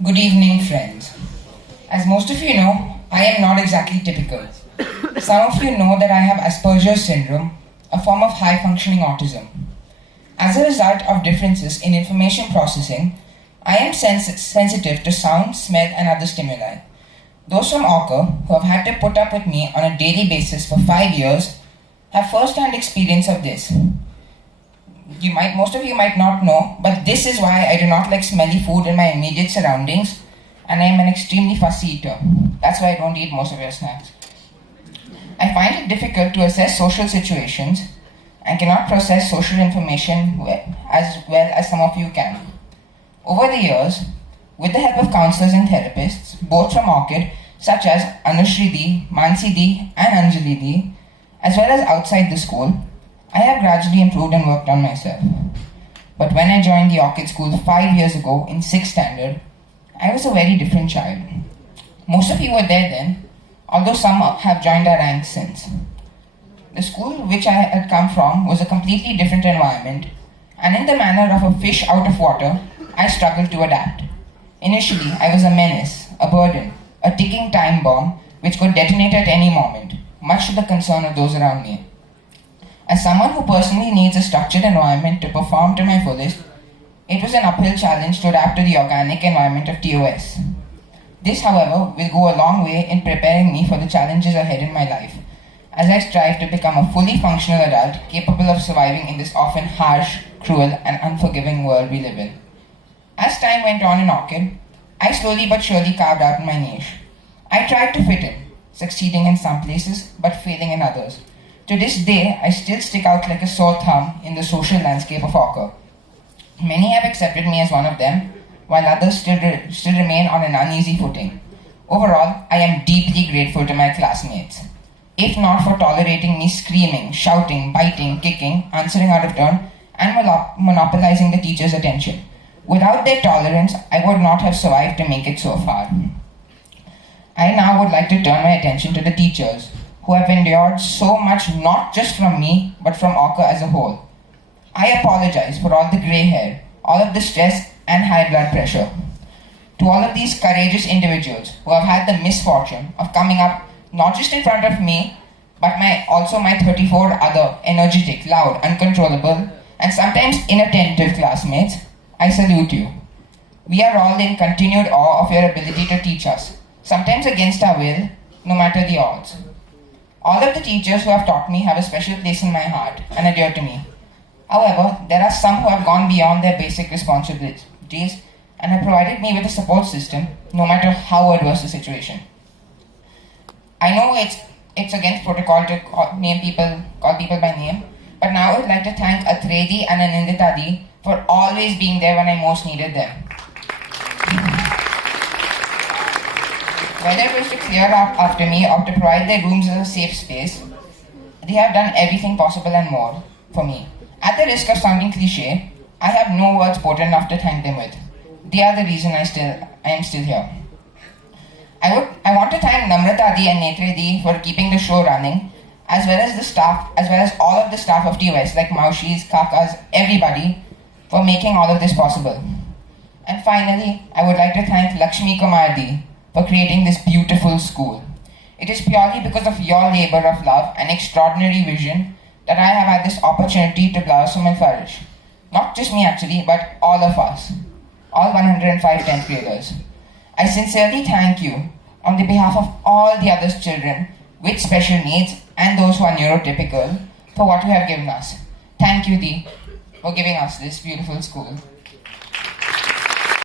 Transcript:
Good evening, friends. As most of you know, I am not exactly typical. Some of you know that I have Asperger's syndrome, a form of high-functioning autism. As a result of differences in information processing, I am sensitive to sound, smell, and other stimuli. Those from Orca, who have had to put up with me on a daily basis for 5 years, have first-hand experience of this. Most of you might not know, but this is why I do not like smelly food in my immediate surroundings, and I am an extremely fussy eater. That's why I don't eat most of your snacks. I find it difficult to assess social situations and cannot process social information as well as some of you can. Over the years, with the help of counselors and therapists, both from Orchid, such as Anushri Di, Mansi Di, and Anjali Di, as well as outside the school, I have gradually improved and worked on myself. But when I joined the Orchid School 5 years ago in 6th standard, I was a very different child. Most of you were there then, although some have joined our ranks since. The school which I had come from was a completely different environment, and in the manner of a fish out of water, I struggled to adapt. Initially, I was a menace, a burden, a ticking time bomb which could detonate at any moment, much to the concern of those around me. As someone who personally needs a structured environment to perform to my fullest, it was an uphill challenge to adapt to the organic environment of TOS. This, however, will go a long way in preparing me for the challenges ahead in my life, as I strive to become a fully functional adult capable of surviving in this often harsh, cruel, and unforgiving world we live in. As time went on in Orchid, I slowly but surely carved out my niche. I tried to fit in, succeeding in some places but failing in others. To this day, I still stick out like a sore thumb in the social landscape of Orca. Many have accepted me as one of them, while others still remain on an uneasy footing. Overall, I am deeply grateful to my classmates. If not for tolerating me screaming, shouting, biting, kicking, answering out of turn, and monopolizing the teacher's attention. Without their tolerance, I would not have survived to make it so far. I now would like to turn my attention to the teachers, who have endured so much not just from me, but from Orca as a whole. I apologize for all the grey hair, all of the stress and high blood pressure. To all of these courageous individuals who have had the misfortune of coming up not just in front of me, but also my 34 other energetic, loud, uncontrollable, and sometimes inattentive classmates, I salute you. We are all in continued awe of your ability to teach us, sometimes against our will, no matter the odds. All of the teachers who have taught me have a special place in my heart and are dear to me. However, there are some who have gone beyond their basic responsibilities and have provided me with a support system, no matter how adverse the situation. I know it's against protocol to call people by name, but now I would like to thank Athredi and Anindita for always being there when I most needed them. Whether it was to clear up after me or to provide their rooms as a safe space, they have done everything possible and more for me. At the risk of sounding cliche, I have no words potent enough to thank them with. They are the reason I am still here. I want to thank Namrata Di and Netre Di for keeping the show running, as well as all of the staff of TOS like Maushis, Kakas, everybody for making all of this possible. And finally, I would like to thank Lakshmi Kumar Di for creating this beautiful school. It is purely because of your labor of love and extraordinary vision that I have had this opportunity to blossom and flourish. Not just me actually, but all of us. All 105 10th graders. I sincerely thank you on the behalf of all the other children with special needs and those who are neurotypical for what you have given us. Thank you, Dee, for giving us this beautiful school.